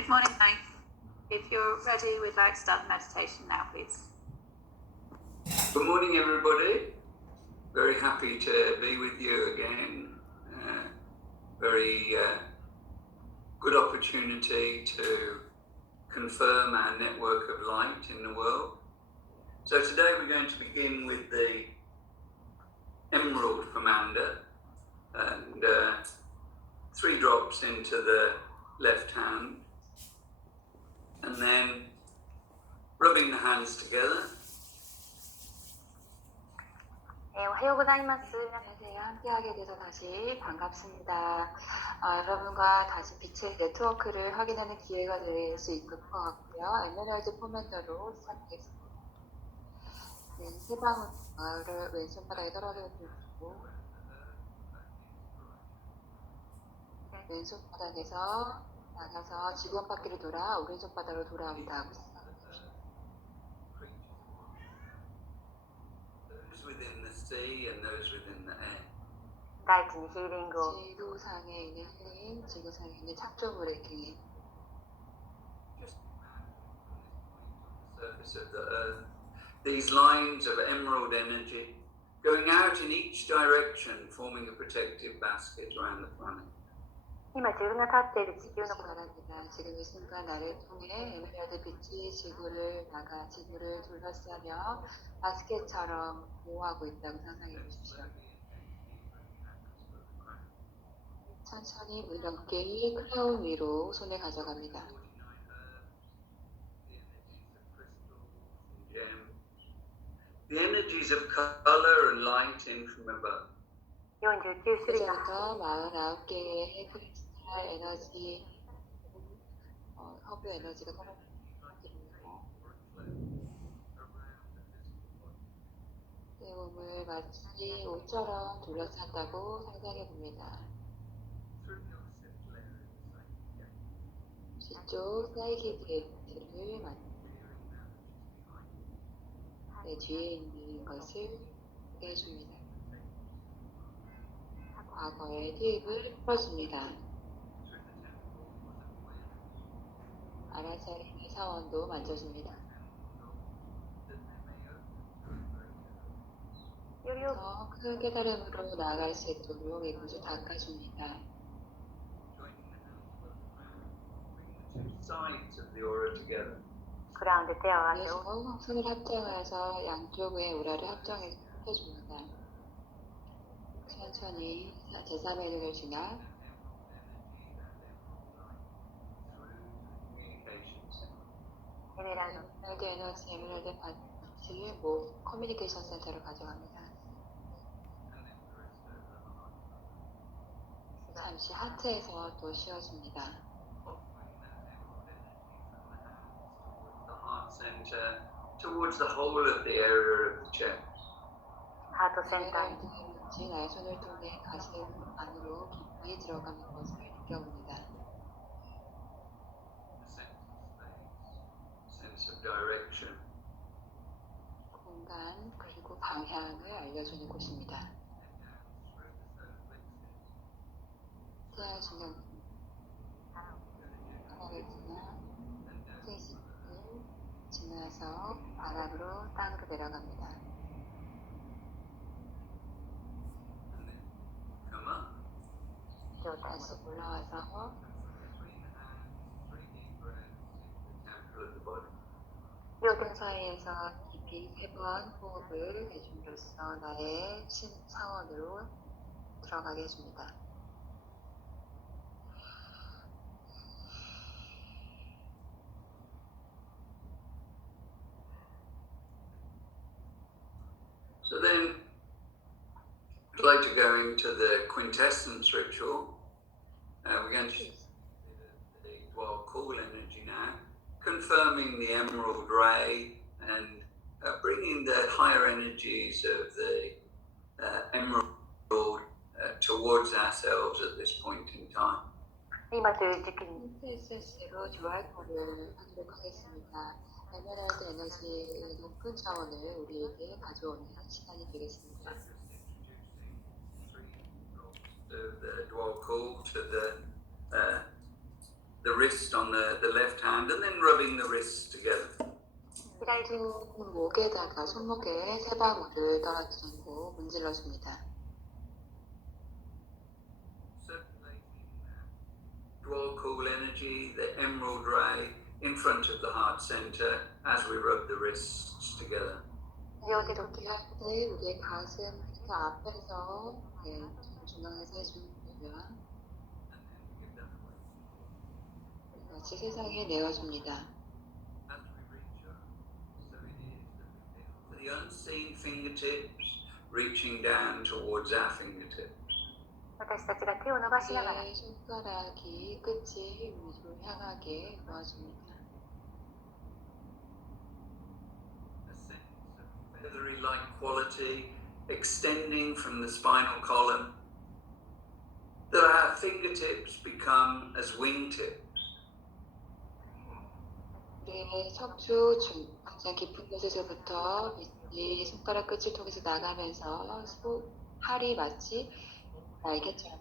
Good morning, Mike. If you're ready, we'd like to start the meditation now, please. Good morning, everybody. Very happy to be with you again. Very good opportunity to confirm our network of light in the world. So today we're going to begin with the emerald from Amanda, and 3 drops into the left hand, and then rubbing the hands together. 네, 오하요 고자이마스. 안녕하세요. 함께하게 돼서 다시 반갑습니다. 여러분과 다시 빛의 네트워크를 확인하는 기회가 될 수 있을 것 같고요. 에메랄드 포맷으로 시작하겠습니다. 네, 세 방울을 왼손바닥에 떨어져 두고 왼손 바닥에서 나가서 지구원 바퀴를 돌아 오른손 바닥으로 돌아온다. Those within the sea and those within the air. 다이튼 힐링고. 지구상에 있는 힐링, 지구상에 있는 창조물의 기회. Just on the surface of the earth, these lines of emerald energy going out in each direction, forming a protective basket around the planet. 今自分が立っている地球の바랍니다. 지금 이 순간 나를 통해 에메랄드 빛이 지구를 둘러싸며 바스켓처럼 보호하고 있다고 상상해 보십시오. 천천히 부드럽게 크라운 위로 손을 가져갑니다. The energies of color and light in from above. 49수부터 49개의 크리스탈 에너지, 허브 에너지가 떨어집니다. 내 몸을 마치 옷처럼 둘러싼다고 상상해 봅니다. 뒤쪽 사이킥 게이트를 내 뒤에 있는 것을 보게 해줍니다. 과거의 테이프를 풀어줍니다. 아라사리의 사원도 만져줍니다. 더 큰 깨달음으로 나아갈 수 있도록 이곳을 닦아줍니다. 그래서 손을 합정해서 양쪽의 오라를 합정해줍니다. 천천히 제3의 지나 에메랄드 에너지, 에메랄드 바치를 커뮤니케이션 센터로 가져갑니다. 잠시 하트에서 또 쉬어줍니다. Towards the whole of the area of the chest. 하트 센터. 나의 손을 통해 가슴 안으로 깊이 들어가는 것을 느껴봅니다. Sense of direction. 공간 그리고 방향을 알려주는 곳입니다. 태양 중간 하나를 지나 스테이시를 지나서 바람으로 땅으로 내려갑니다. 또 다시 올라와서 뼈등 사이에서 깊이 3번 호흡을 해줌으로써 나의 신차원으로 들어가게 해줍니다. So then I'd like to go into the quintessence ritual. We're going to use the dwell cool energy now, confirming the emerald ray and bringing the higher energies of the emerald towards ourselves at this point in time. 퀸트에센스로 좋아할 거를 하도록 하겠습니다. 에메랄드 에너지의 높은 차원을 우리에게 가져오는 시간이 되겠습니다. The dwell cool to the the wrist on the left hand and then rubbing the wrists together. 목에다가 손목에 세 방울을 떨어뜨리고 문질러줍니다. Draw cool energy, the emerald ray, in front of the heart center as we rub the wrists together. 이렇게 할 때 우리의 가슴 앞에서 중앙에서 해주면 같이 세상에 내어줍니다. The unseen fingertips reaching down towards our fingertips. 私たちが手を伸ばしながら 손가락이 끝이 위로 향하게 도와줍니다. A sense of feathery-like quality extending from the spinal column, that our fingertips become as wingtips. 우리의 척추 가장 깊은 곳에서부터 이 손가락 끝을 통해서 나가면서 팔이 마치 날개처럼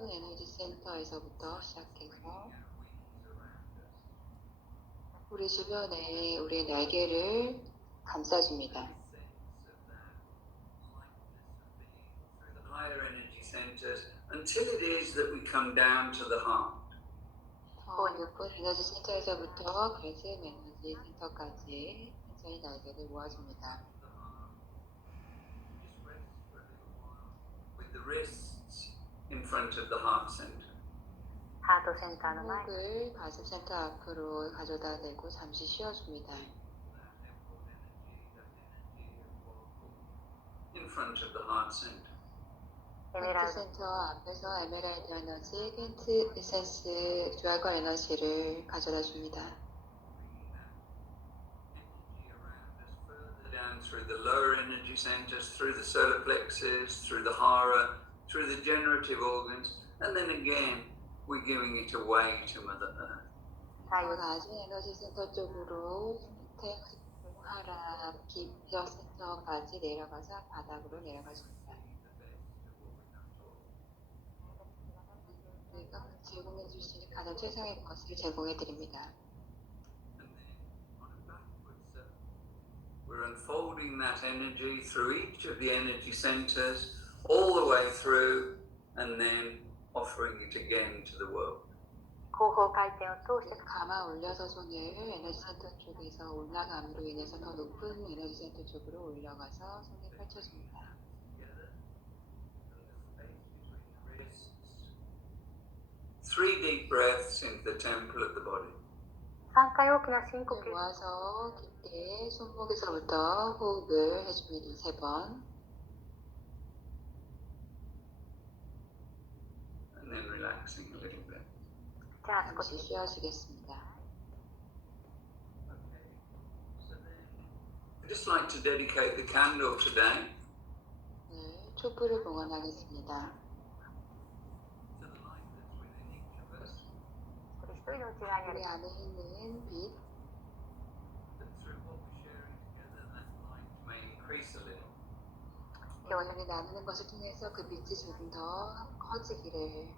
에너지 센터에서부터 시작해서 우리 주변에 우리의 날개를 감싸줍니다. Higher energy centers until it is that we come down to the heart. 더 높은 에너지 센터에서부터 가슴 에너지 센터까지 천천히 날개를 모아줍니다. With the wrists in front of the heart center. ハートセンターの前 목을 가슴 센터 앞으로 가져다 대고 잠시 쉬어줍니다. In front of the heart center. 에메랄드 센터 앞에서 에메랄드 에너지, 퀸트에센스 조화권 에너지를 가져다 줍니다. Down through the lower energy centers, through the solar plexus, through the hara, through the generative organs, and then again we're giving it away to Mother Earth. 낮은 에너지 센터 쪽으로 밑에 하라 기뼈 센터까지 내려가서 바닥으로 내려가줍니다. 우리가 제공해 줄 수 있는 가장 최상의 것을 제공해 드립니다. We're unfolding that energy through each of the energy centers, all the way through, and then offering it again to the world. 後方回転を通して 감아 올려서 손을 에너지 센터 쪽에서 올라감으로 인해서 더 높은 에너지 센터 쪽으로 올려가서 손을 펼쳐줍니다. Three deep breaths into the temple of the body. 3回大きな深呼吸 모아서 깊게 손목에서부터 호흡을 해줍니다. 3번. And then relaxing a little bit. じゃあ少し 잠시 쉬어주겠습니다. I'd just like to dedicate the candle today 네, 촛불을 봉헌하겠습니다. to the light that's within each of us, 一人の内側にある 우리 안에 있는 빛, that through what we're sharing together, that light may increase a little. 오늘이 나누는 것을 통해서 그 빛이 조금 더 커지기를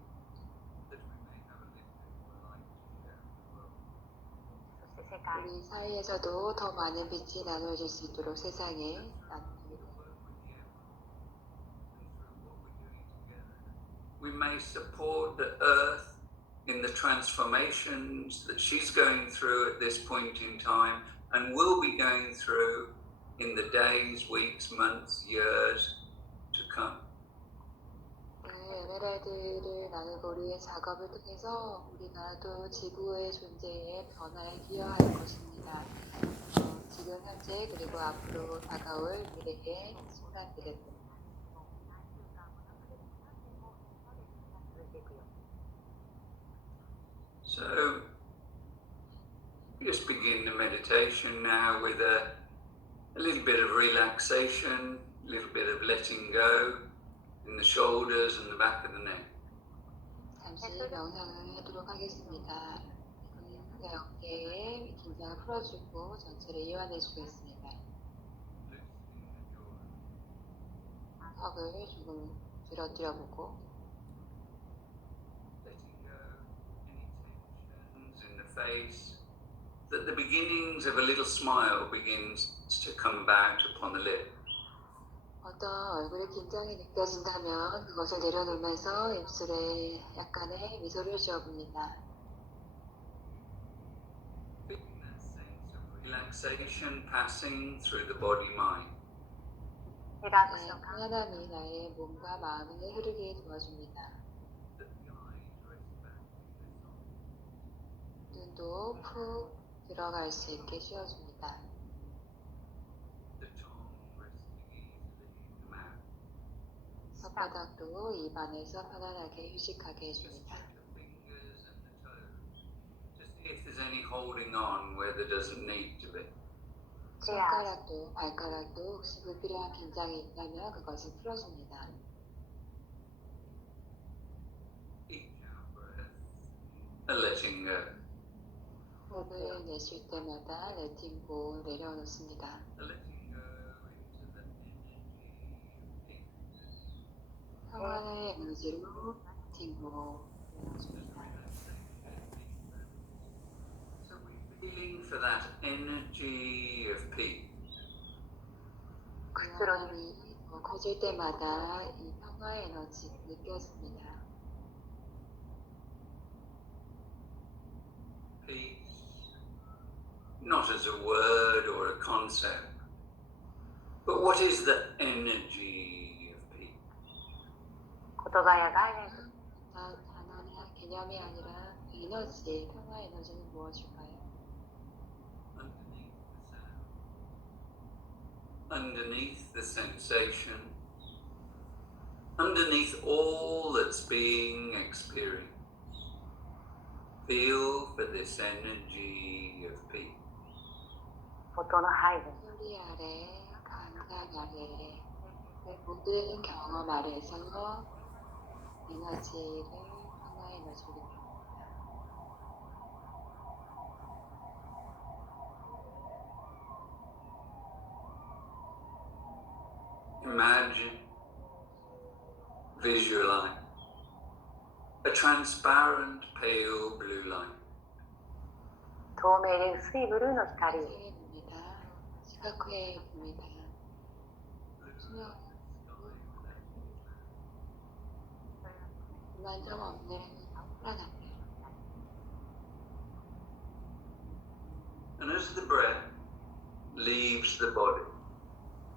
That we may have a little bit more light to share with the world. そして世界 우리 사이에서도 더 많은 빛이 나누어질 수 있도록 세상에 나누기를 We may support the earth in the transformations that she's going through at this point in time and will be going through in the days, weeks, months, years to come. 에메랄드를 나누고 우리의 작업을 통해서 우리가 또 지구의 존재에 변화에 기여할 것입니다. 지금 현재 그리고 앞으로 다가올 미래의 순간들에도 So, just begin the meditation now with a little bit of relaxation, a little bit of letting go in the shoulders and the back of the neck. 잠시 명상을 하도록 하겠습니다. 네, 어깨에 긴장을 풀어주고 전체를 이완해 주겠습니다. 턱을 조금 들어보고 face, that the beginnings of a little smile begins to come about upon the lip. 어떤 얼굴에 긴장이 느껴진다면 그것을 내려놓으면서 입술에 약간의 미소를 지어봅니다. Feeling that sense of relaxation passing through the body-mind. 편안함이 나의 몸과 마음에 흐르게 도와줍니다. 눈도 푹 들어갈 수 있게 쉬어줍니다. 손바닥도 입안에서 편안하게 휴식하게 해줍니다. If there's any holding on where there doesn't need to be. 손가락도 발가락도 혹시 불필요한 긴장이 있다면 그것을 풀어줍니다. Each out breath, a letting go. 호흡을 내쉴 때마다 letting go 내려놓습니다. A letting go into the energy of peace. 평화의 에너지로 letting go 내려줍니다. So we're feeling for that energy of peace. 마음이 커질 때마다 이 평화의 에너지 느껴집니다. Peace, not as a word or a concept, but what is the energy of peace? 단어나 개념이 아니라 에너지, 평화 에너지는 무엇일까요? Underneath the sensation, underneath all that's being experienced, feel for this energy of peace. 音の背後 소리 아래, 감각 아래, 모든 경험 아래에서 에너지를, 평화의 에너지를 느낍니다. Imagine, visualize a transparent pale blue light. 透明で薄いブルーの光 시각에 봅니다. 시각회에 봅니다. 수면, 불만정 없는 편안함을. And as the breath leaves the body,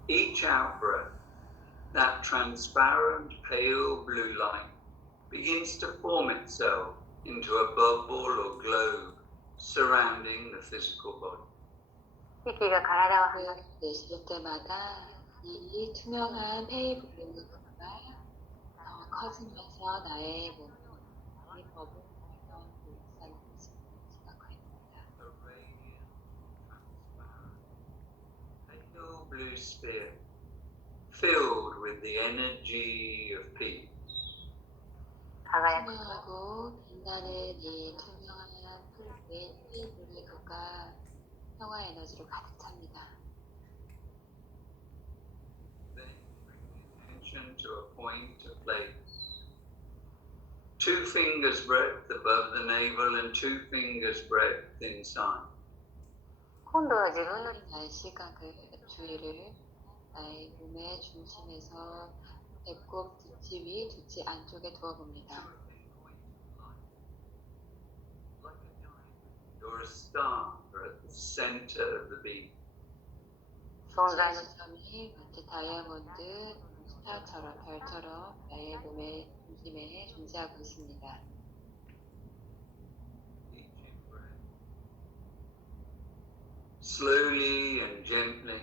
each out breath, that transparent pale blue light begins to form itself into a bubble or globe surrounding the physical body. 息が体を離れ 내쉴 때마다 이 투명한 페이블루가 더 커지면서 나의 몸을 이 버블 활동 일상을 생각합니다. A radiant, transparent, pale blue sphere filled with the energy of peace. 輝く 투명하고 빛나는 이 투명한 페이블루의 가 평화 에너지로 가득 찹니다. Then bring attention to a point of place. 2 fingers breadth above the navel and 2 fingers breadth inside. 今度は自分の 나의 시각을 주의를 나의 몸의 중심에서 배꼽 뒤치 위, 뒤치 안쪽에 두어봅니다. Like a diamond or a star at the center of the beam.存在の 지점이 마치 다이아몬드, 스타처럼, 별처럼 나의 몸의 중심에 존재하고 있습니다. Each in-breath. Slowly and gently,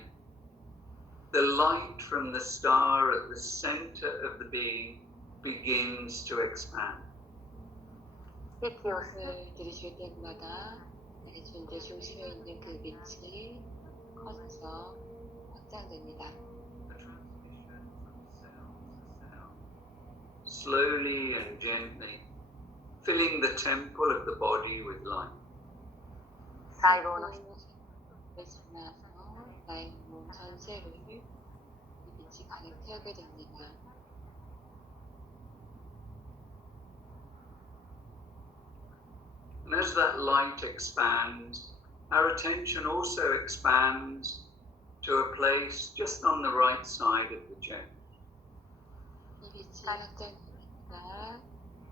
the light from the star at the center of the being begins to expand. 息を吸う 호흡을 들이쉴 때마다 내 존재 중심에 있는 그 빛이 커져서 확장됩니다. A transmission from cell to cell. Slowly and gently, filling the temple of the body with light. 細胞の 지나서 나의 몸 전체를 이 빛이 가득 채우게 됩니다. And as that light expands, our attention also expands to a place just on the right side of the chest. 이 빛이 확장됩니다.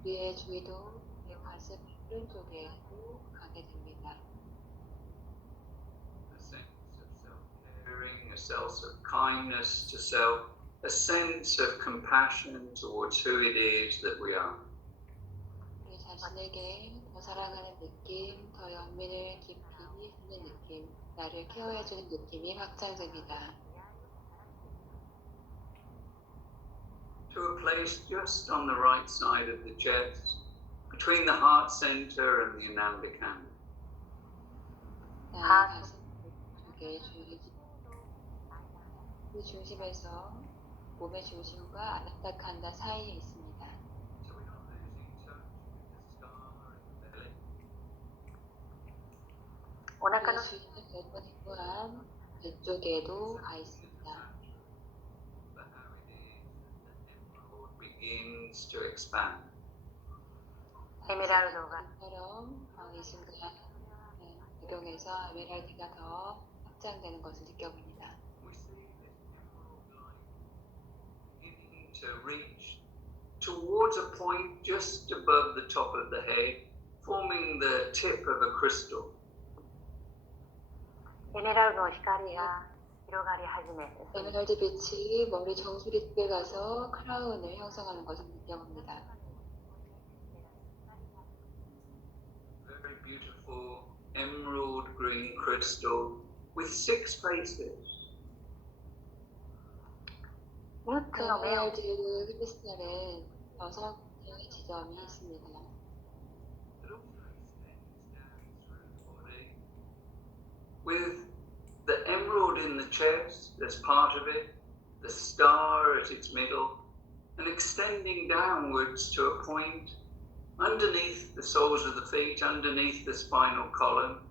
우리의 주의도 우리 가슴 오른쪽에도 가게 됩니다. A sense of self-caring, a sense of kindness to self, a sense of compassion towards who it is that we are. 우리 자신에게 더 사랑하는 느낌, 더 연민을 깊이 있는 느낌, 나를 케어해주는 느낌이 확장됩니다. To a place just on the right side of the chest, between the heart center and the anandakanda. 나의 가슴 쪽에 그 중심에서 몸의 중심과 아나타칸다 사이에 있습니다. So we're not losing touch with the star and the belly. お腹の 우리의 주인은 별번이 또한 왼쪽에도 가 있습니다. But how it is that the emerald begins to expand. エメラルドが 처럼 이 순간 적용해서 에메랄드가 더 확장되는 것을 느껴봅니다. We see this emerald light beginning to reach towards a point just above the top of the head, forming the tip of a crystal. エメラルドの光が広がり始め、 에메랄드 빛이 머리 정수리 쪽에 가서 크라운을 형성하는 것을 느껴봅니다. Very beautiful emerald green crystal with 6 faces. 6つの目を 에메랄드 크리스탈은 6개의 지점이 있습니다. It also extends down through the body. With the emerald in the chest as part of it, the star at its middle, and extending downwards to a point underneath the soles of the feet, underneath the spinal column,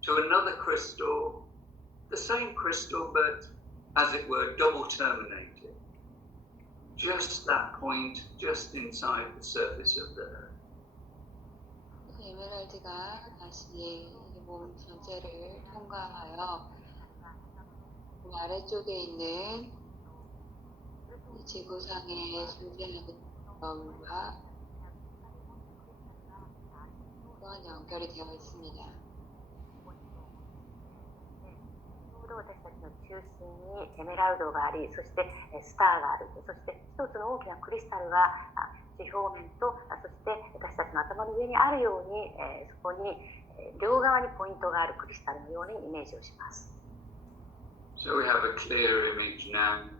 to another crystal, the same crystal but, as it were, double terminated. Just that point, just inside the surface of the earth. 에메랄드가 다시 몸 전체를 통과하여 그 아래쪽에 있는 지구상의 존재하는 점과 또한 연결이 되어 있습니다. ちょうど私たちの中心にエメラルドがあり、そしてスターがある、そして一つの大きなクリスタルが地表面と、そして私たちの頭の上にあるように、そこに両側にポイントがあるクリスタルのようにイメージをします。 So we have a clear image now.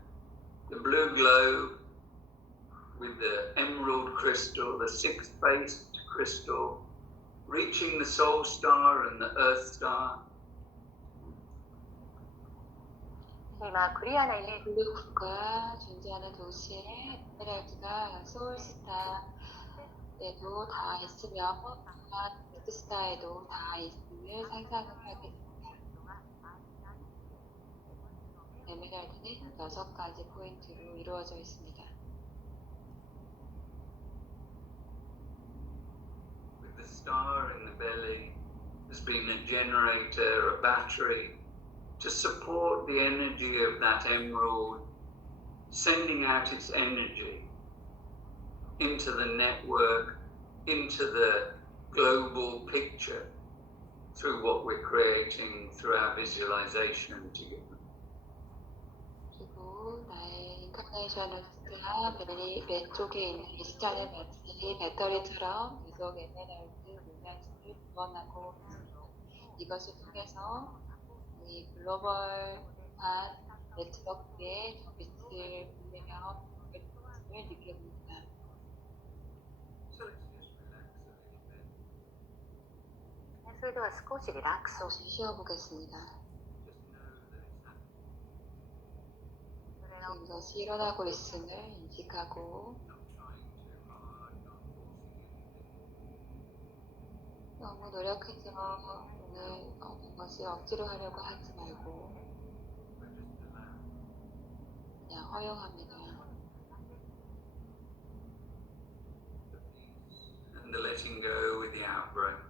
The blue globe with the emerald crystal, the 6-faced crystal, reaching the soul star and the earth star. 今クリアなイメージ 블루가 존재하는 도시에 에메랄드가 소울스타에도 다 있으며 또한 레드스타에도 다 있음을 상상을 하게 됩니다. 에메랄드는 6가지 포인트로 이루어져 있습니다. With the star in the belly, there's been a generator, a battery, to support the energy of that emerald, sending out its energy into the network, into the global picture through what we're creating through our visualization together. 그리고 나의 인카네이션스가 왼쪽에 있는 이 스타는 마치 배터리처럼 계속 에메랄드 물량을 지원하고 있습니다. 이것을 통해서 이 글로벌한 네트워크에 빛을 보내며 빛을 느껴봅니다. So let's just relax a little bit. それでは少しリラックスをし 잠시 쉬어보겠습니다. Just know that it's happening. 이것이 일어나고 있음을 인식하고 Not trying too hard, not forcing anything. 너무 노력해서 오늘 어떤 것을 억지로 하려고 하지 말고 But just allow. 그냥 허용합니다. The peace and the letting go with the out breath.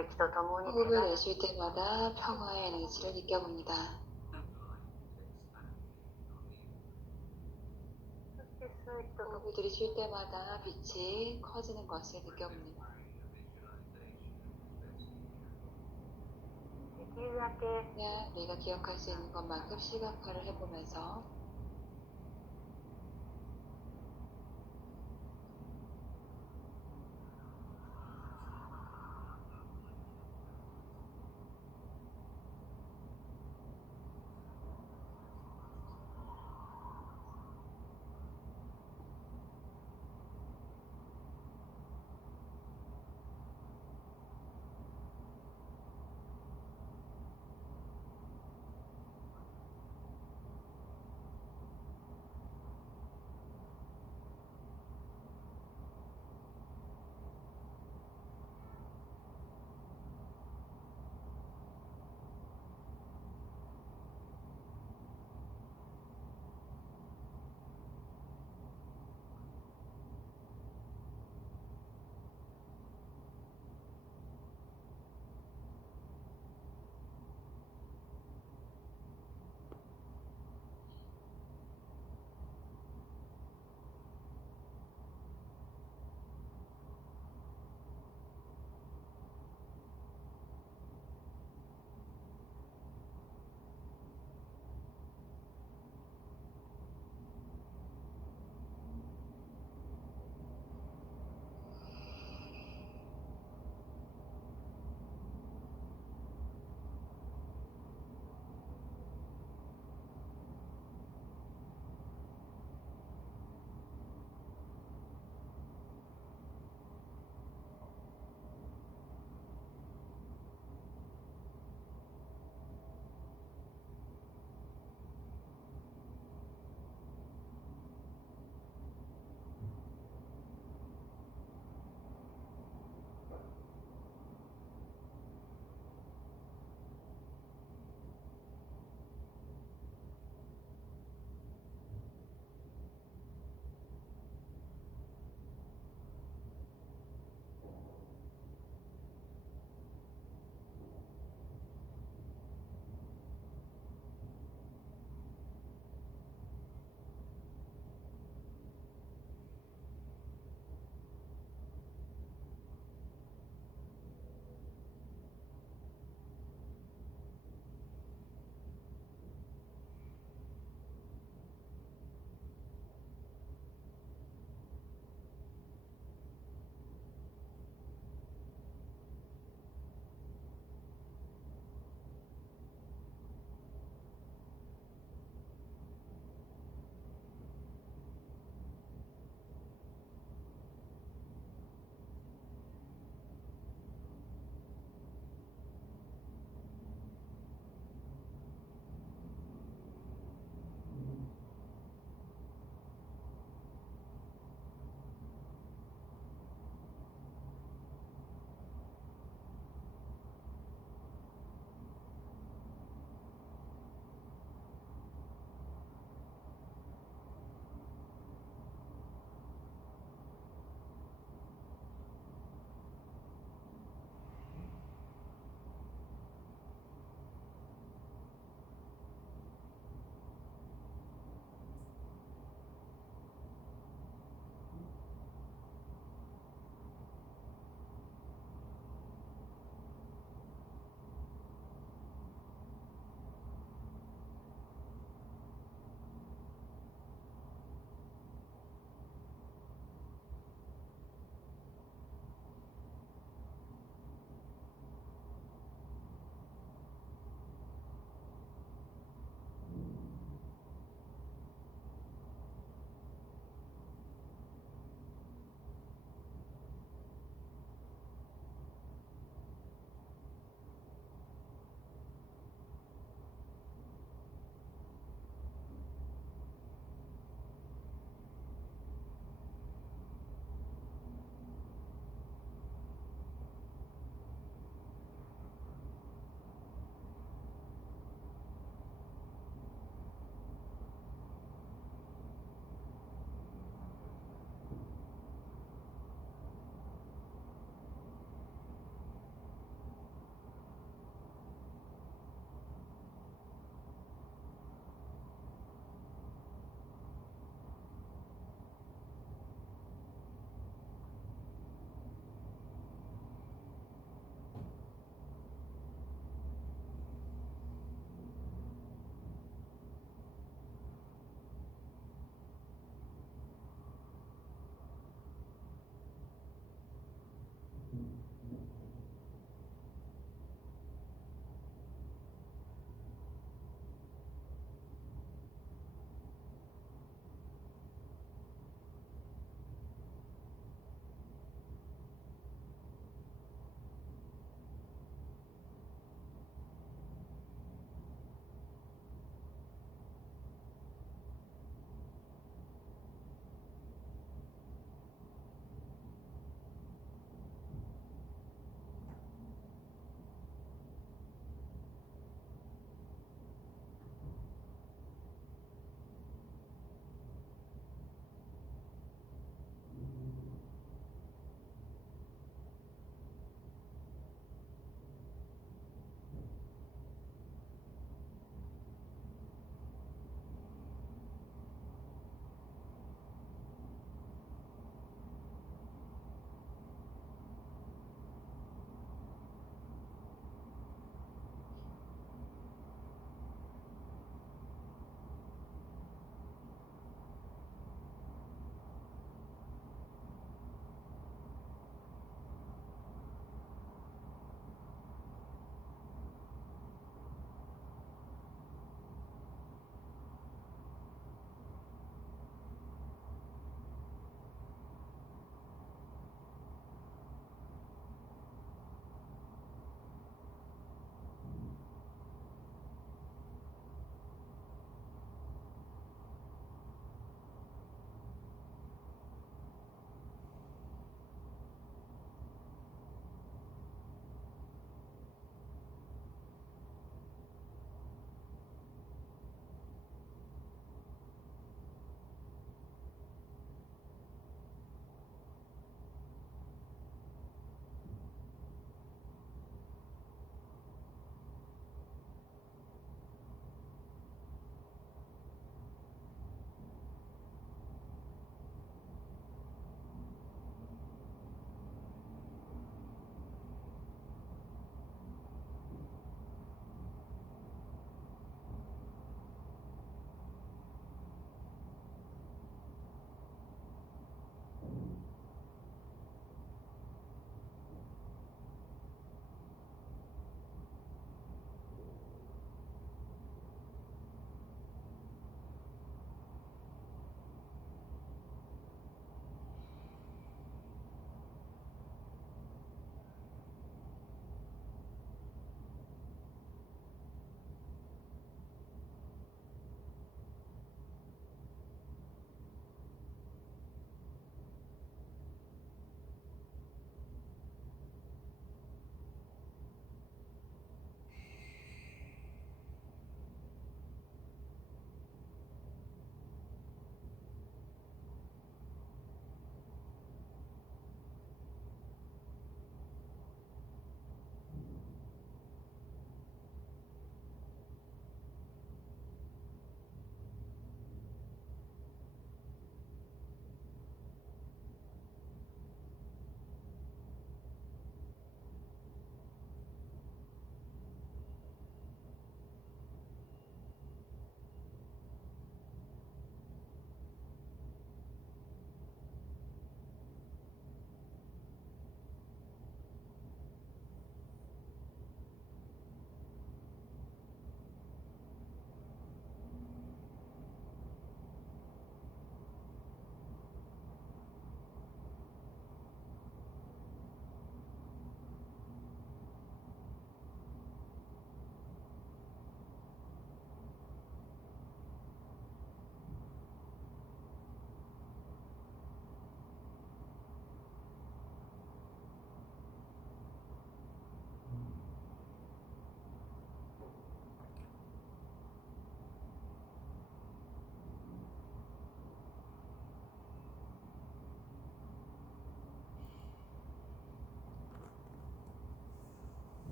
息とともに 호흡을 내쉴 때마다 평화의 에너지를 느껴봅니다. そして吸う人と 호흡을 들이쉴 때마다 빛이 커지는 것을 느껴봅니다. できるだけ 그냥 내가 기억할 수 있는 것만큼 시각화를 해보면서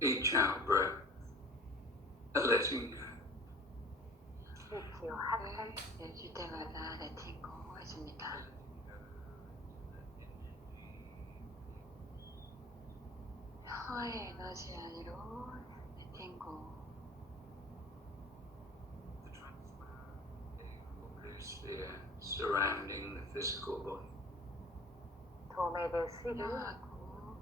each out breath, a letting go. 息を吐く 내쉴 때마다 letting go 해줍니다. 혀의 에너지 안으로 letting go. The transparent blue sphere surrounding the physical body. 透明で薄いブルー 투명하고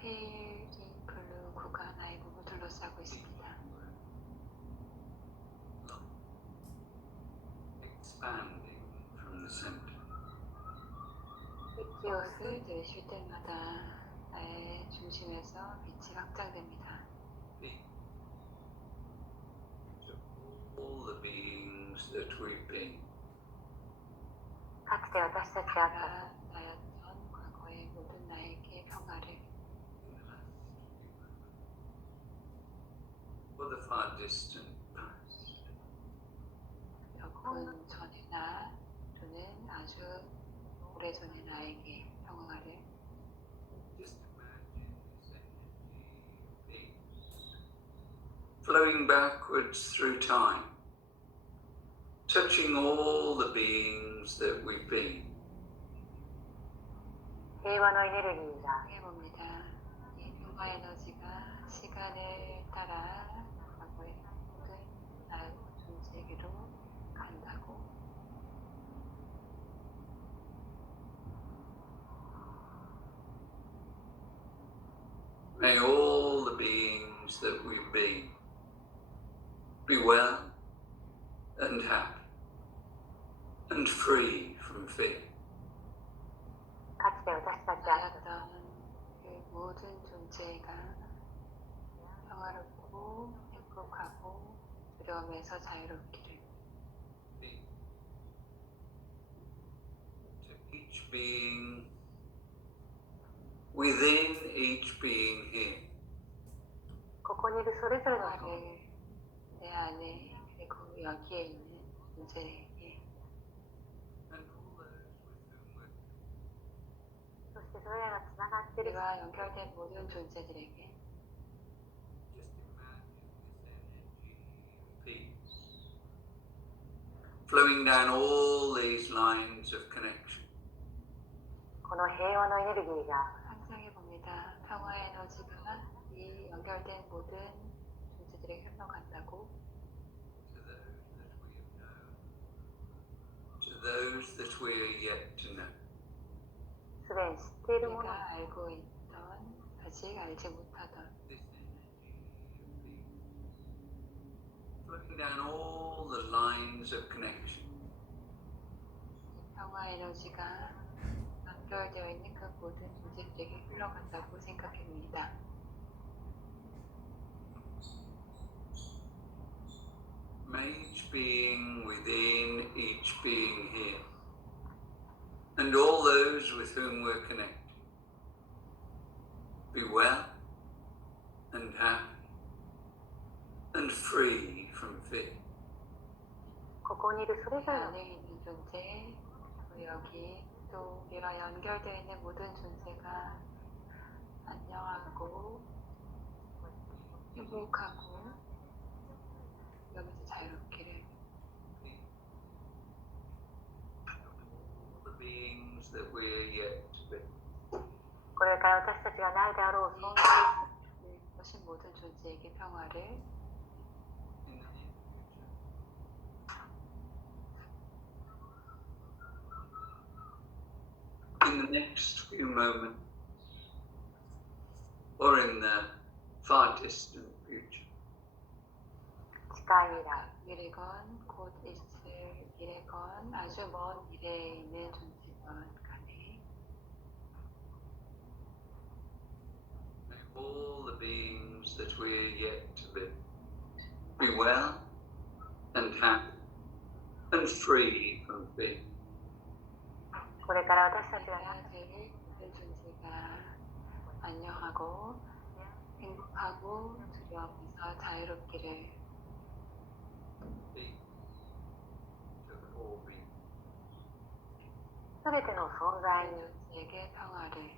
페일린 블루 구가 나의 몸을 둘러싸고 있습니다. Expanding from the center. 息を吸う 호흡을 내쉴 때마다 나의 중심에서 빛이 확장됩니다. To all the beings that we've been. かつて私たちがあった 나였던 과거의 모든 나에게 평화를 For the far distant past. 몇분 전의 나 또는 아주 오래전의 나에게 평화를 Just imagine this energy of peace flowing backwards through time, touching all the beings that we've been. 平和のエネルギーが 해봅니다. 이 평화 에너지가 시간을 따라 과거의 모든 나 존재기로 간다고 May all the beings that we've been be well and happy and free from fear. かつて私たちがあった 나였던 그 모든 존재가 평화롭고 행복하고 두려움에서 자유롭기를 To each being, within each being here, ここにいるそれぞれの 평화를 내 안에 그리고 여기에 있는 존재에게 and all those with whom we're そしてそれらがつながっている 우리와 연결된 모든 존재들에게 just imagine this energy of peace flowing down all these lines of connection. この平和のエネルギーが 상상해 봅니다. 평화의 에너지가 이 연결된 모든 존재들에게 흘러간다고 To those that we have known, to those that we are yet to know. すでに知っているもの 우리가 알고 있던 아직 알지 못하던 This energy of peace flowing down all the lines of connection. 이 평화 에너지가 연결되어 있는 그 모든 존재들에게 흘러간다고 생각해 봅니다. May each being within each being here, and all those with whom we're connected, be well and happy and free from fear. ここにいるそれ우리 ぞれの 안에 있는 존재, 그리고 여기 또 우리와 연결되어 있는 모든 존재가 안녕하고 행복하고 여기서 자유롭기를 All the beings that we are yet to be. これから私たちがないであろう存在 오신 모든 존재에게 평화를 In the next few moments, or in the far distant future, 近い未来 미래건 곧 있을 미래건 아주 먼 미래에 있는 존재건 간에 may all the beings that we are yet to be well and happy and free from fear. これから私たちが우리가 될 모든 존재가 안녕하고 행복하고 두려움에서 자유롭기를 Peace to all beings. すべての存在に 존재에게 평화를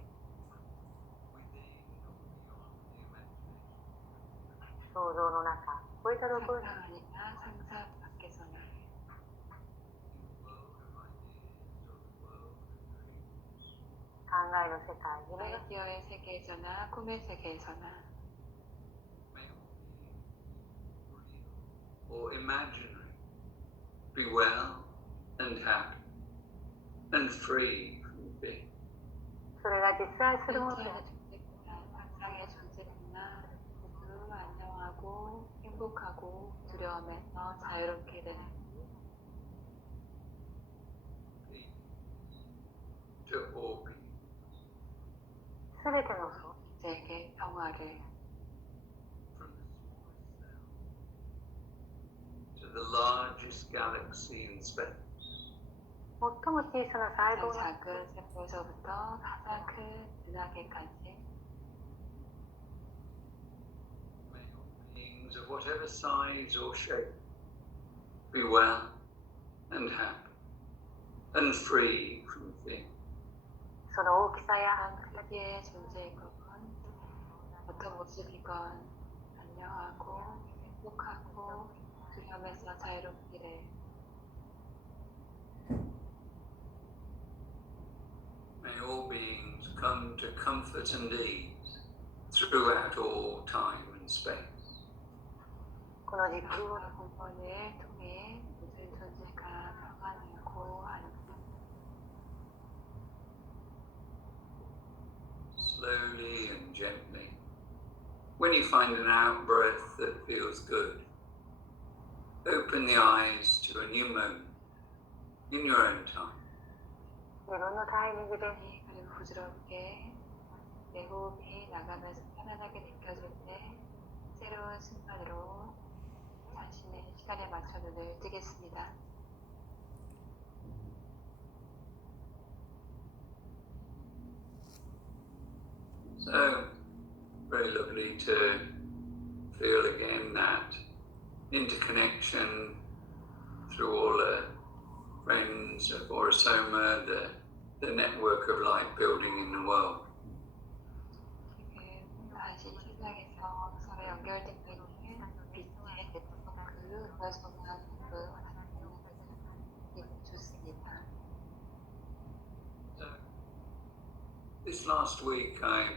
Within or beyond the imagination. 想像の中、こういったところに 상상 아니나 상상 밖에서나 考えの世界、夢の 아이디어의 세계에서나 꿈의 세계에서나 or imaginary, be well and happy and free from fear. それが実在するもの 실제 で 안에 존재했구나 상상의 존재구나 모두 안녕하고 행복하고 두려움에서 자유롭게 되는 To all beings. 全てのそう 세계 평화를 From the smallest cell to the largest galaxy in space. 最も小さな細胞 가장 の 작은 세포에서부터 가장 큰 은하계까지 May all beings of whatever size or shape be well and happy and free from fear. その大きさや 어떤 크기의 존재이건 어떤 모습이건 안녕하고 행복하고 두려움에서 자유롭기를 May all beings come to comfort and ease throughout all time and space. この時空を 공헌을 통해 모든 존재가 평안하고 안녕 Slowly and gently. When you find an out breath that feels good, open the eyes to a new moment in your own time. 自分のタイミングで 그리고 부드럽게 내 호흡이 나가면서 편안하게 느껴질 때 새로운 순간으로 자신의 시간에 맞춰 눈을 뜨겠습니다. So, very lovely to feel again that interconnection through all the friends of Orasoma, the network of light building in the world. 지금 다시 세상에서 서로 연결되어 있는 빛의 네트워크, 오라소마 좋습니다. So, this last week I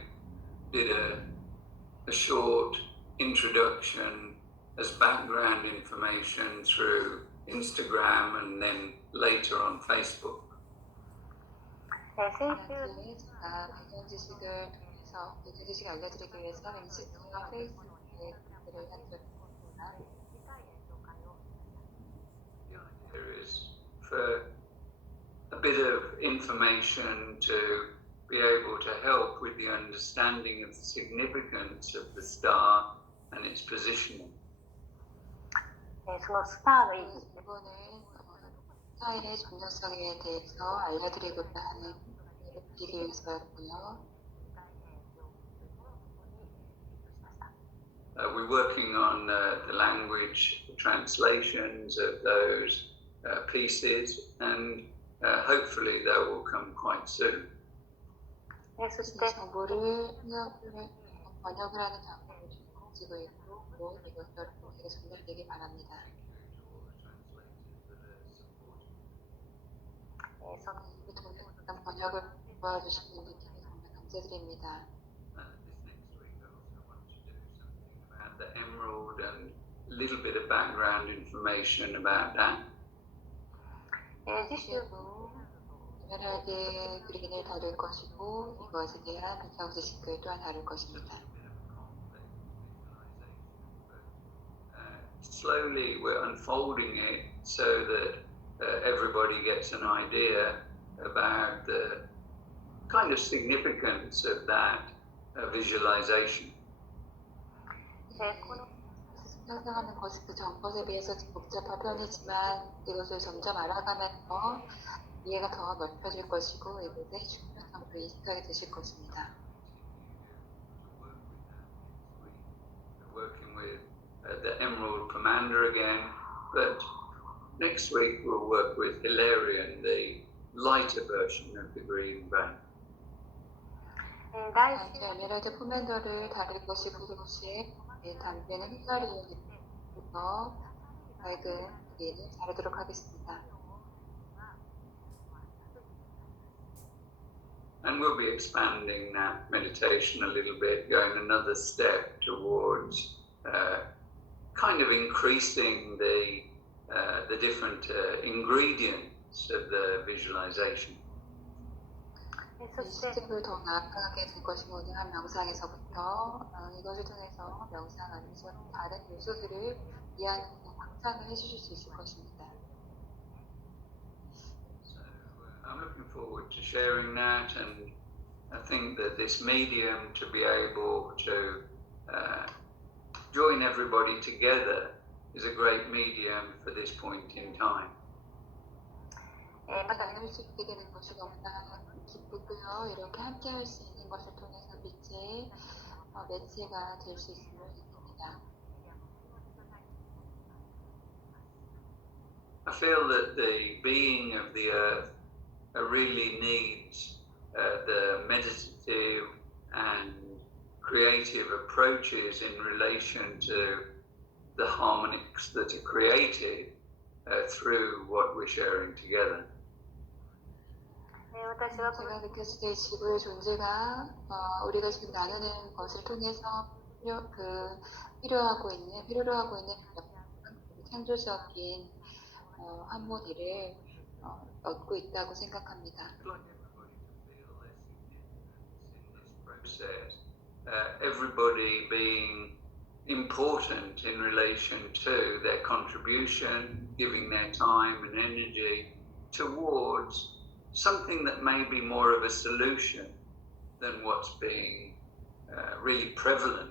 did a short introduction as background information through Instagram and then later on Facebook. 先週 지난주에 제가 배경 지식을 통해서 배경 지식을 알려드리기 위해서 인스타와 페이스북에 글을 한 적이 있습니다. The idea is for a bit of information to be able to help with the understanding of the significance of the star and its positioning. そのスターの意義 이번에 스타의 중요성에 대해서 알려드리고자 하는 글을 드리기 위해서였고요. We're working on the language translations of those pieces, and hopefully they will come quite soon. そして 이 정보를 번역을 하는 작업을 지고 있고 또 이것을 여러분에게 전달되길 바랍니다. 이 동영상 번역을 도와주신 분들께 정말 감사드립니다. This next week I also want to do something about the emerald and a little bit of background information about that. 次週 그리고 에메랄드 그린을 다룰 것이고 이것에 대한 배경 지식을 또한 다룰 것입니다. Slowly we're unfolding it so that everybody gets an idea about the kind of significance of that visualization. 상상하는 것이 그 전 것에 비해서 복잡한 편이지만 이것을 점점 알아가면서 이해가 더 넓혀질 것이고 이것의 중요성을 인식하게 되실 것입니다. Working with the Emerald Commander again, but next week we'll work with Hilarion, the lighter version of the Green Vein. 来 다음 주 에메랄드 포맨더를 다룰 것이고 동시에 담배는 휘발유에서 밝은 길을 자르도록 하겠습니다. And we'll be expanding that meditation a little bit, going another step towards kind of increasing the different ingredients of the visualization. そ 이 して 스텝을 더 나아가게 될 것이고 오늘 한 명상에서부터 이것을 통해서 명상 안에서 다른 요소들을 이해하는 확장을 해주실 수 있을 것입니다. So I'm looking forward to sharing that, and I think that this medium to be able to join everybody together is a great medium for this point in time. また 나눌 수 있게 되는 것이 너무나 기쁘고요. 이렇게 함께 할 수 있는 것을 통해서 빛의 매체가 될 수 있음을 믿습니다. I feel that the being of the earth really needs the meditative and creative approaches in relation to the harmonics that are created through what we're sharing together. 私はこの 제가 느꼈을 때 지구의 존재가 우리가 지금 나누는 것을 통해서 필요로 하고 있는 창조적인 하모니를 얻고 있다고 생각합니다. Process, everybody being important in relation to their contribution, giving their time and energy towards something that may be more of a solution than what's being really prevalent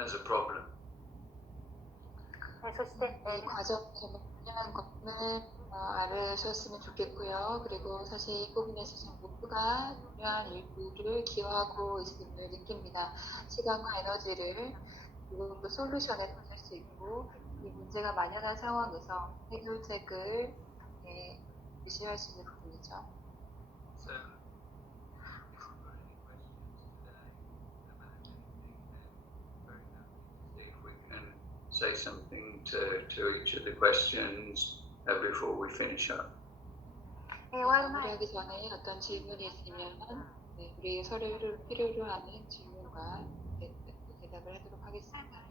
as a problem. そして 이 과정이 정말 중요한 것을 알으셨으면 좋겠고요. 그리고 사실 이 부분에 있어서 모두가 중요한 일부를 기여하고 있음을 느낍니다. 시간과 에너지를 그리고 또 솔루션에 찾을 수 있고 이 문제가 만연한 상황에서 해결책을 제시할 수 있는 부분이죠. So, if we can say something to each of the questions before we finish up. 終わる前 마무리하기 전에 어떤 질문이 있으면 우리 서로를 필요로 하는 질문과 대답을 하도록 하겠습니다.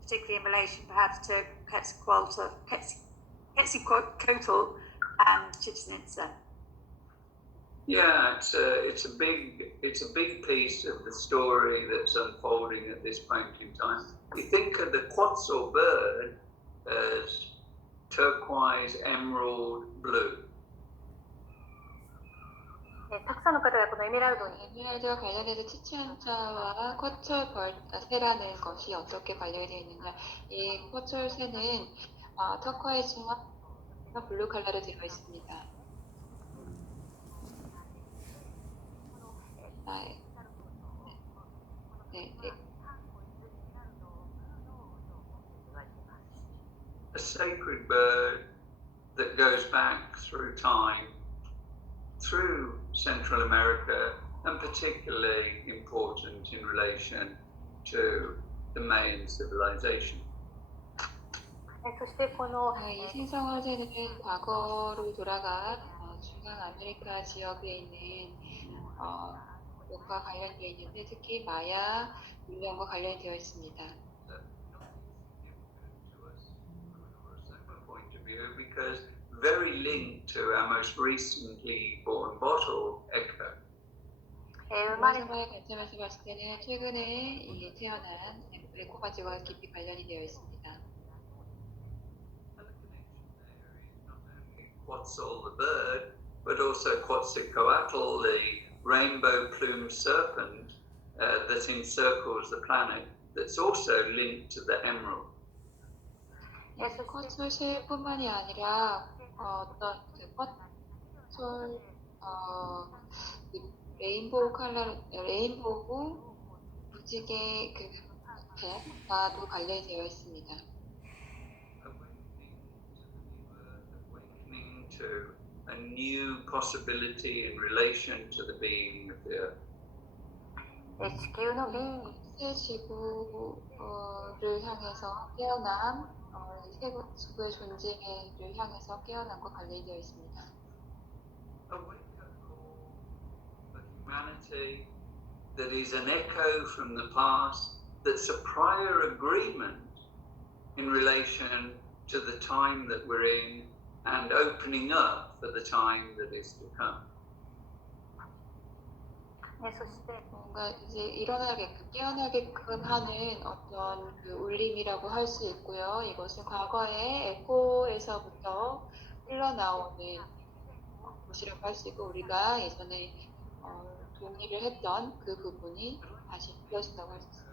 Particularly in relation perhaps to Quetzalcoatl and Chichen Itza. Yeah, it's a big piece of the story that's unfolding at this point in time. You think of the Quetzal bird as turquoise, emerald, blue. たくさんの方がこのエメラルドに 에메랄드와 관련해서 치치엔자와 쿼철새라는 것이 어떻게 관련이 되어 있느냐. 이 쿼철새는 터코이즈와 블루 컬러로 되어 있습니다. A sacred bird that goes back through time, through Central America, and particularly important in relation to the Mayan civilization. そしてこの 이 신성화새는 과거로 돌아가 중앙 아메리카 지역에 있는 것과 관련되어 있는데 특히 마야 문명과 관련되어 있습니다. Because very linked to our most recently born bottle, Echo. 오라소마의 관점에서 봤을 때는 최근에 태어난 에코가지와 깊이 관련이 되어 있습니다. Quetzal the bird, but also Quetzalcoatl, the rainbow-plumed serpent that encircles the planet, that's also linked to the emerald. 쿼철새뿐만이 아니라 어떤 쿼철 레인보우 컬러, 레인보우 무지개 배과도 관련이 되어 있습니다. Awakening to a new possibility in relation to the being of the Earth. 地球のビーング 새 지구를 향해서 깨어남, 새 지구의 존재를 향해서 깨어남과 관련이 되어 있습니다. A wake-up call for humanity that is an echo from the past, that's a prior agreement in relation to the time that we're in and opening up for the time that is to come. ね、そして 뭔가 이제 일어나게끔, 깨어나게끔 하는 어떤 그 울림이라고 할 수 있고요. 이것은 과거의 에코에서부터 흘러나오는 것이라고 할 수 있고, 우리가 예전에 동의를 했던 그 부분이 다시 들려진다고 할 수 있습니다.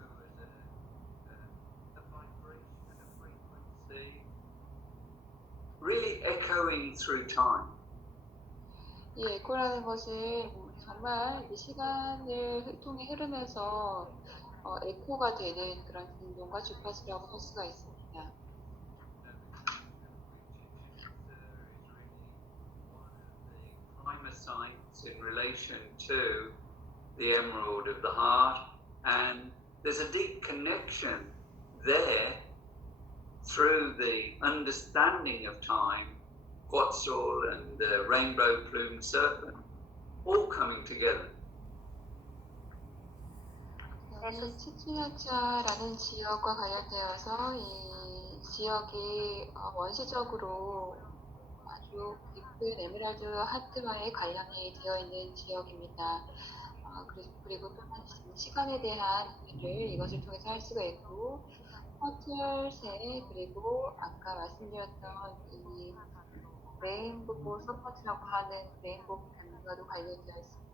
Really echoing through time. 이 에코라는 것은 정말 이 시간을 통해 흐르면서 에코가 되는 그런 진동과 주파수라고 할 수가 있습니다. Primer sites in relation to the emerald of the heart, and there's a deep connection there through the understanding of time, Quetzal and the rainbow-plumed serpent, all coming together. 이 치치냐차라는 지역과 관련되어서 이 지역이 원시적으로 아주 깊은 에메랄드 하트와의 관련이 되어 있는 지역입니다. 그리고 또한 시간에 대한 이해를 이것을 통해서 할 수가 있고, 퍼틀새 그리고 아까 말씀드렸던 이 레인보우 서포트라고 하는 레인보우 뱀과도 관련되어 있습니다.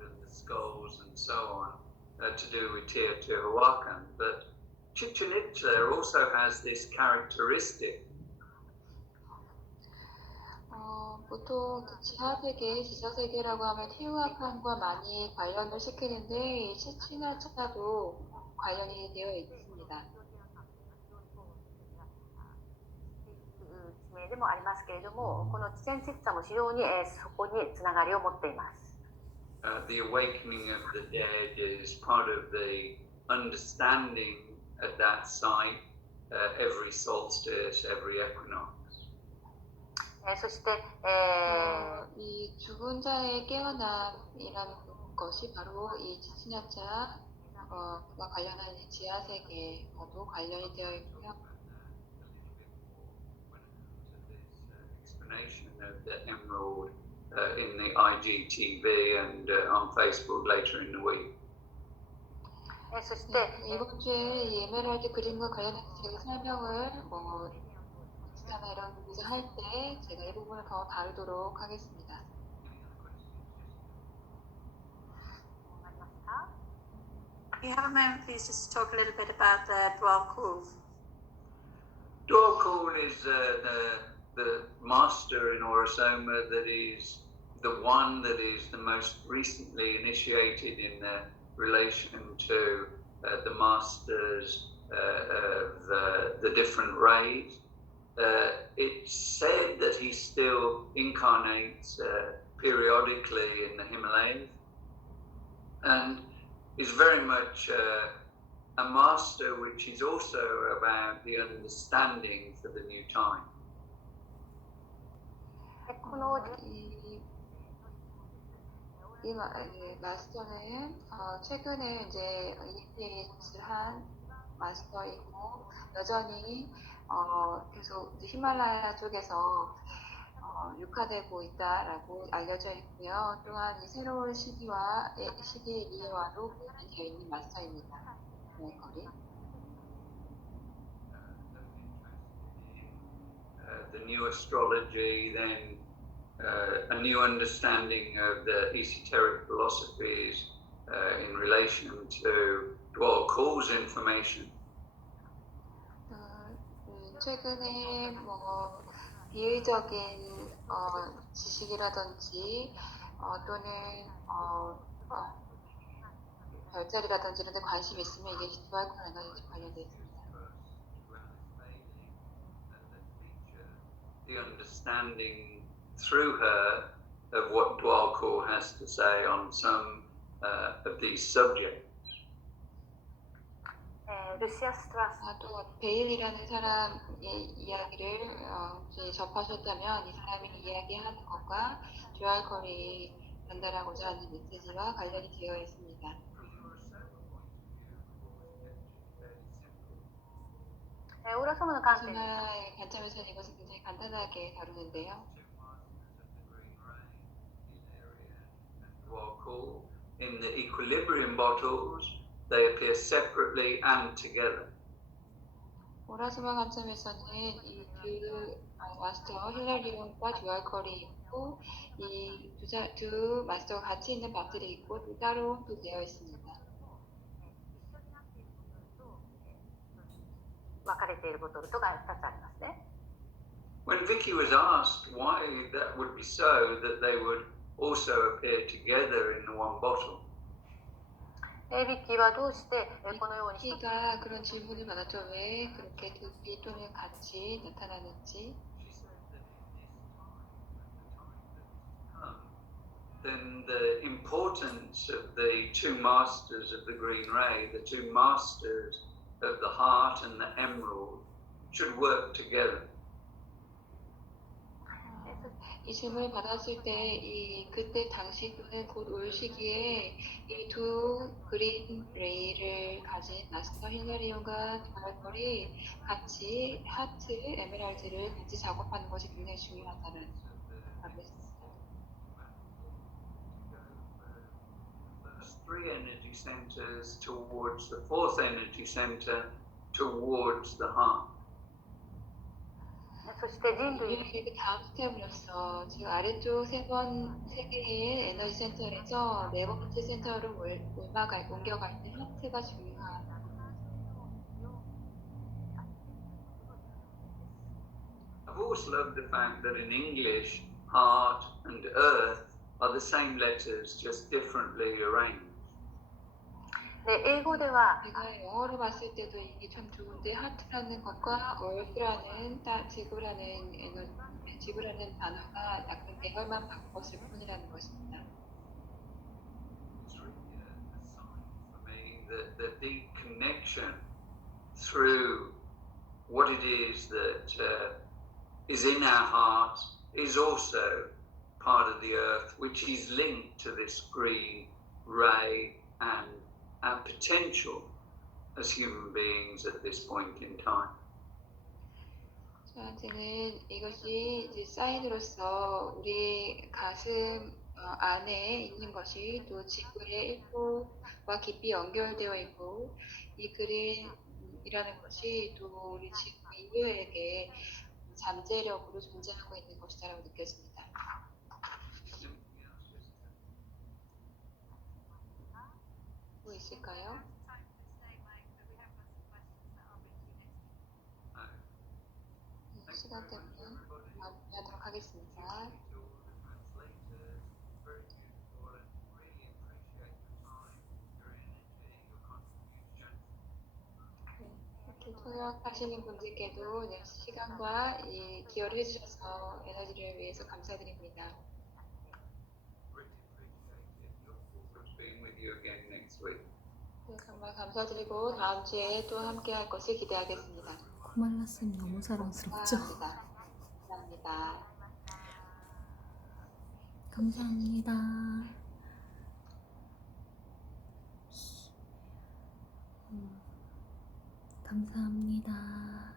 And the skulls and so on to do with Teotihuacan, but Chichen Itza also has this characteristic. 보통 그 지하세계, 지저세계라고 하면 티우아칸과 많이 관련을 시키는데 이 치치냐차도 관련이 되어 있습니다. 地名でもありますけれども、このチチェンチッツァも非常にそこにつながりを持っています。The awakening of the dead is part of the understanding at that site, every solstice, every equinox. そして、이 죽은 자의 깨어남이라는 것이 바로 이 치치냐차와 관련한 이 지하세계와도 관련이 되어 있고요. Explanation of the emerald in the IGTV and on Facebook later in the week. そして、 이번 주에 이 에메랄드 그림과 관련해서 제가 설명을 인스타나 이런 곳에서 할 때 제가 이 부분을 더 다루도록 하겠습니다. Do you have a moment, please, just to talk a little bit about the Dwalkul? Dwalkul is the master in Orasoma that is the one that is the most recently initiated in the relation to the masters of the different rays. It's said that he still incarnates periodically in the Himalayas and is very much a master, which is also about the understanding for the new time. 이 마스터는 최근에 이제 이니시에이트를 한 마스터이고 여전히 계속 히말라야 쪽에서 육화되고 있다라고 알려져 있고요. 또한 이 새로운 시기 이해와도 관련이 되어 있는 마스터입니다. 거리. The new astrology, then a new understanding of the esoteric philosophies in relation to Dwalkul's information. 최근에 비의적인 지식이라든지 또는 별자리라든지 이런 데 관심이 있으면 이게 드왈쿨 에너지 관련되어 있습니다. the understanding through her of what Dwalkor has to say on some of these subjects. ルシア・ストラス 또 베일이라는 사람의 이야기를 혹시 접하셨다면 이 사람이 이야기하는 것과 듀얼컬이 전달하고자 하는 메시지와 관련이 되어 있습니다. 오라소마の観点 오라소마의 관점에서는 이것을 굉장히 간단하게 다루는데요. In the equilibrium bottles, they appear separately and together. 오라소마 관점에서는 이 두 마스터 힐라리온과 듀얼컬이 있고 이 두 마스터가 같이 있는 밥들이 있고 또 따로 또 되어 있습니다. 分かれているボトルとが2つありますね。 When Vicky was asked why that would be so, that they would also appear together in the one bottle, ビッキーはどうしてこのように 키가 그런 질문을 받았죠. 왜 그렇게 두 비토는 같이 나타나는지. then the importance of the two masters of the green ray, the two masters of the heart and the emerald, should work together. 이 질문을 받았을 때 그때 당시 또는 곧 올 시기에 이 두 그린 레이를 가진 마스터 힐라리온과 듀얼컬이 같이 하트, 에메랄드를 같이 작업하는 것이 굉장히 중요하다는 말을 했습니다. Three energy centers towards the fourth energy center, towards the heart. そして人類 인류의 그 다음 스텝으로서 지금 아래쪽 세 개의 에너지 센터에서 네 번째 센터로 옮겨갈 때 하트가 중요하다. I've always loved the fact that in English, heart and earth are the same letters, just differently arranged. 英語では 제가 영어로 봤을 때도 이게 참 좋은데 하트라는 것과 earth라는 지구라는 단어가 약간 배열만 바꿨을 뿐이라는 것입니다. It's really a sign for me that the deep connection through what it is that is in our heart is also part of the earth, which is linked to this green ray and our potential as human beings at this point in time. 저한테는 이것이 이제 사인으로서 우리 가슴 안에 있는 것이 또 지구의 일부와 깊이 연결되어 있고 이 그림이라는 것이 또 우리 지구 인류에게 잠재력으로 존재하고 있는 것이다라고 느껴집니다. 뭐 있을까요? 시간 때문에 마무리하도록 하겠습니다. 이렇게 통역하시는 분들께도 시간과 기여를 해주셔서 에너지를 위해서 감사드립니다. 정말 감사드리고 다음 주에 또 함께 할 것을 기대하겠습니다. 코말라쌤 너무 사랑스럽죠? 감사합니다. 감사합니다. 감사합니다.